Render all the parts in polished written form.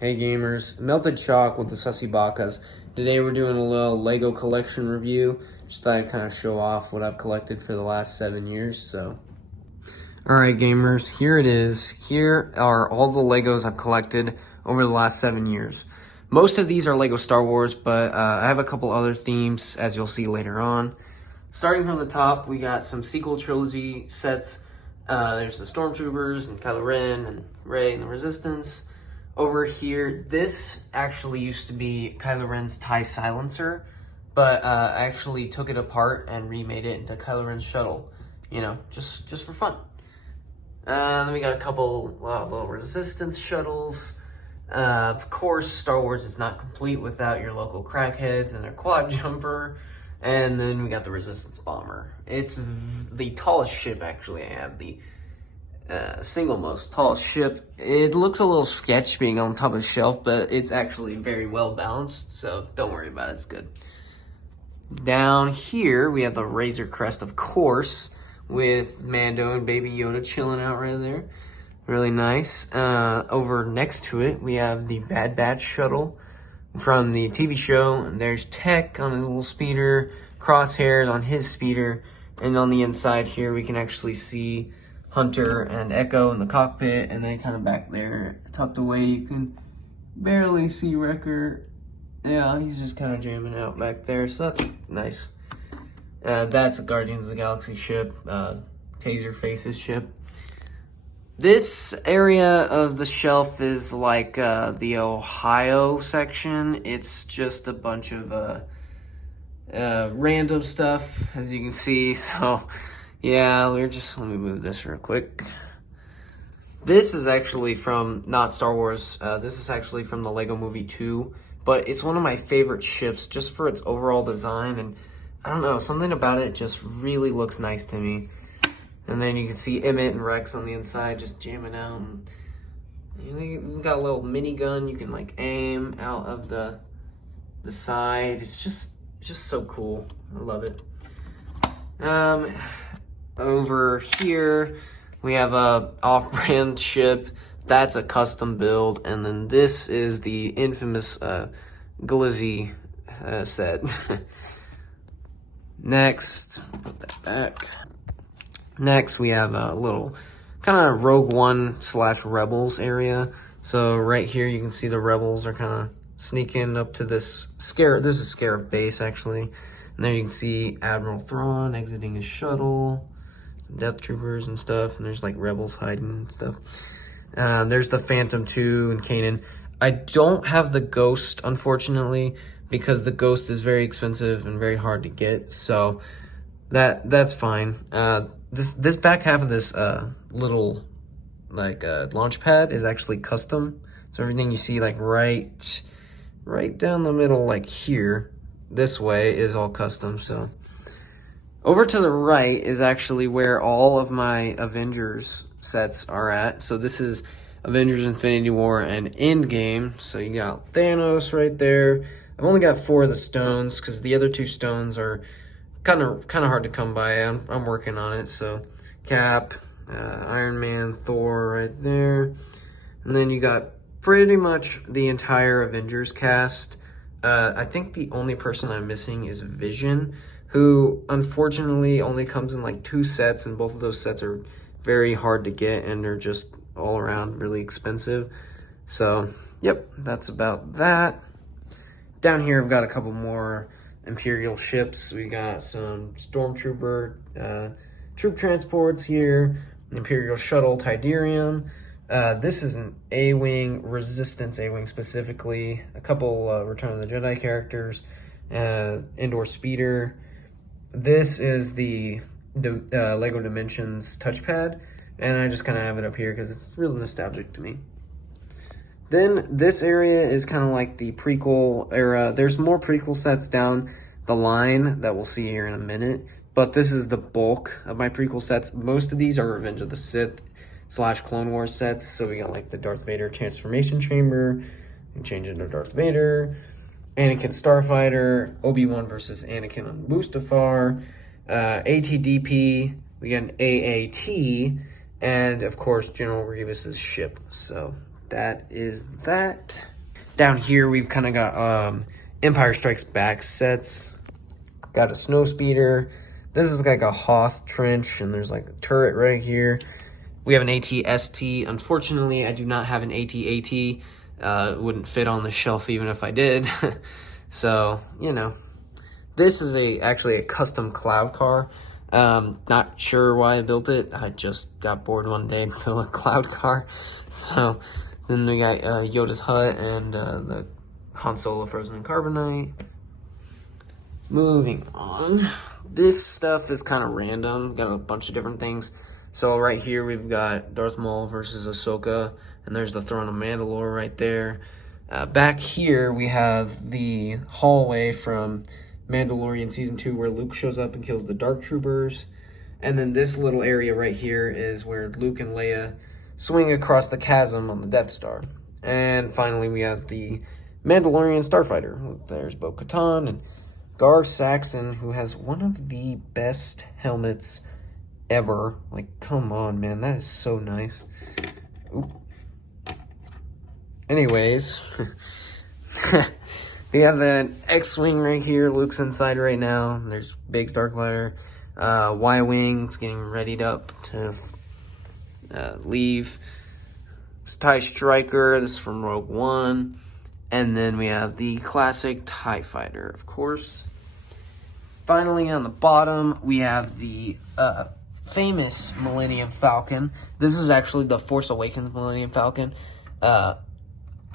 Hey gamers, Melted Chalk with the Sussy. Today we're doing a little Lego collection review. Just thought I'd kind of show off what I've collected for the last 7 years, so. Alright gamers, here it is. Here are all the Legos I've collected over the last 7 years. Most of these are Lego Star Wars, but I have a couple other themes, as you'll see later on. Starting from the top, we got some sequel trilogy sets. There's the Stormtroopers and Kylo Ren and Rey and the Resistance. Over here, this actually used to be Kylo Ren's TIE silencer, but I actually took it apart and remade it into Kylo Ren's shuttle, you know, just for fun. Then we got a couple little Resistance shuttles. Of course, Star Wars is not complete without your local crackheads and their quad jumper. And then we got the Resistance bomber. It's the tallest ship, actually. I have the single most tallest ship. It looks a little sketch being on top of the shelf, but it's actually very well balanced, so don't worry about it, it's good. Down here, we have the Razor Crest, of course, with Mando and Baby Yoda chilling out right there. Really nice. Over next to it, we have the Bad Batch shuttle from the TV show. And there's Tech on his little speeder, Crosshairs on his speeder, and on the inside here, we can actually see Hunter and Echo in the cockpit, and then kind of back there, tucked away, you can barely see Wrecker. Yeah, he's just kind of jamming out back there, so that's nice. That's a Guardians of the Galaxy ship, Taserface's ship. This area of the shelf is like the Ohio section. It's just a bunch of random stuff, as you can see, so yeah, let me move this real quick. This is actually from, not Star Wars, this is actually from the Lego Movie 2, but it's one of my favorite ships just for its overall design, and I don't know, something about it just really looks nice to me. And then you can see Emmett and Rex on the inside just jamming out, and you've got a little minigun you can like aim out of the side. It's just so cool. I love it. Over here, we have a off-brand ship. That's a custom build. And then this is the infamous Glizzy set. Next, put that back. Next, we have a little kind of Rogue One / Rebels area. So right here, you can see the Rebels are kind of sneaking up to this Scarab. This is Scarab base, actually. And there you can see Admiral Thrawn exiting his shuttle. Death Troopers and stuff, and there's like Rebels hiding and stuff. There's the Phantom 2 and Kanan. I don't have the Ghost, unfortunately, because the Ghost is very expensive and very hard to get, so that's fine. This back half of this little like launch pad is actually custom, so everything you see like right down the middle, like here, this way, is all custom. So over to the right is actually where all of my Avengers sets are at. So this is Avengers Infinity War and Endgame. So you got Thanos right there. I've only got 4 of the stones because the other 2 stones are kind of hard to come by. I'm working on it. So Cap, Iron Man, Thor right there. And then you got pretty much the entire Avengers cast. I think the only person I'm missing is Vision, who unfortunately only comes in like 2 sets, and both of those sets are very hard to get and they're just all around really expensive. So, yep, that's about that. Down here, I've got a couple more Imperial ships. We got some Stormtrooper troop transports here, Imperial Shuttle Tidarium. This is an A-Wing, Resistance A-Wing specifically, a couple Return of the Jedi characters, Indoor Speeder. This is the Lego Dimensions touchpad, and I just kind of have it up here because it's really nostalgic to me. Then this area is kind of like the prequel era. There's more prequel sets down the line that we'll see here in a minute, but this is the bulk of my prequel sets. Most of these are Revenge of the Sith / Clone Wars sets. So we got like the Darth Vader transformation chamber, and change into Darth Vader, Anakin Starfighter, Obi-Wan versus Anakin on Mustafar, ATDP, we got an AAT, and of course General Grievous's ship. So that is that. Down here, we've kind of got Empire Strikes Back sets. Got a snow speeder. This is like a Hoth trench, and there's like a turret right here. We have an AT-ST. Unfortunately, I do not have an AT-AT. It wouldn't fit on the shelf even if I did. So, you know. This is actually a custom cloud car. Not sure why I built it. I just got bored one day and built a cloud car. So, then we got Yoda's hut and the Han Solo Frozen in Carbonite. Moving on. This stuff is kind of random. Got a bunch of different things. So right here we've got Darth Maul versus Ahsoka, and there's the Throne of Mandalore right there. Back here we have the hallway from Mandalorian Season 2 where Luke shows up and kills the Dark Troopers. And then this little area right here is where Luke and Leia swing across the chasm on the Death Star. And finally we have the Mandalorian Starfighter. There's Bo-Katan and Gar Saxon, who has one of the best helmets ever. Like, come on, man. That is so nice. Oop. Anyways, we have an X-Wing right here. Luke's inside right now. There's Biggs Darklighter. Y-Wing's getting readied up to leave. TIE Striker. This is from Rogue One. And then we have the classic TIE Fighter, of course. Finally, on the bottom, we have the famous Millennium Falcon. This is actually the Force Awakens Millennium Falcon.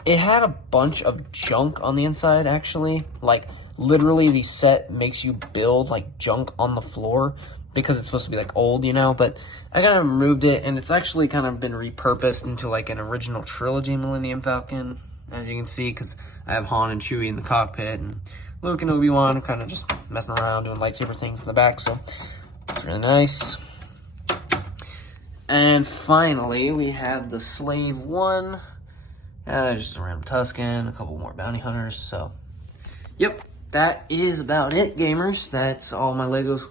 It had a bunch of junk on the inside, actually. Like, literally, the set makes you build, like, junk on the floor because it's supposed to be, like, old, you know? But I kind of removed it, and it's actually kind of been repurposed into, like, an original trilogy Millennium Falcon, as you can see, because I have Han and Chewie in the cockpit, and Luke and Obi-Wan kind of just messing around doing lightsaber things in the back, so it's really nice. And finally, we have the Slave 1. Just a random Tusken, a couple more bounty hunters, so. Yep, that is about it, gamers. That's all my Legos